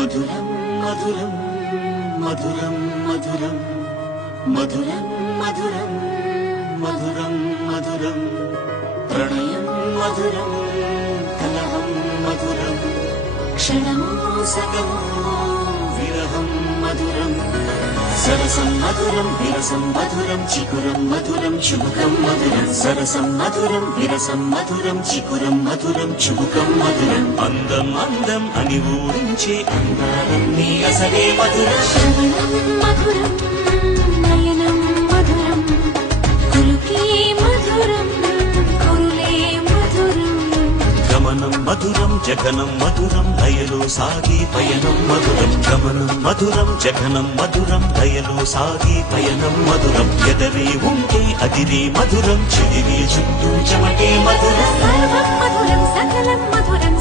మధురం మధురం మధురం మధురం మధురం మధురం మధురం మధురం ప్రణయం మధురం కలహం మధురం క్షణమో సగమో విరహం మధురం సరసం మధురం విరసం మధురం చికురం మధురం చుబుకం మధురం సరసం మధురం విరసం మధురం చికురం మధురం చుబుకం మధురం అందం అందం అని ఊరించే అందాలన్నీ అసలే మధురం శ్రవణం మధురం నయనం మధురం కులుకే మధురం కురులే మధురం గమనం మధురం జగనం మధురం లయలో సాగి పయనం మధురం గమనం మధురం జగనం మధురం లయలో సాగి పయనం మధురం ఎదరే ఉంటే అదిరే మధురం చెదిరే చుట్టూ చెమటే మధురం సర్వం మధురం సకలం మధురం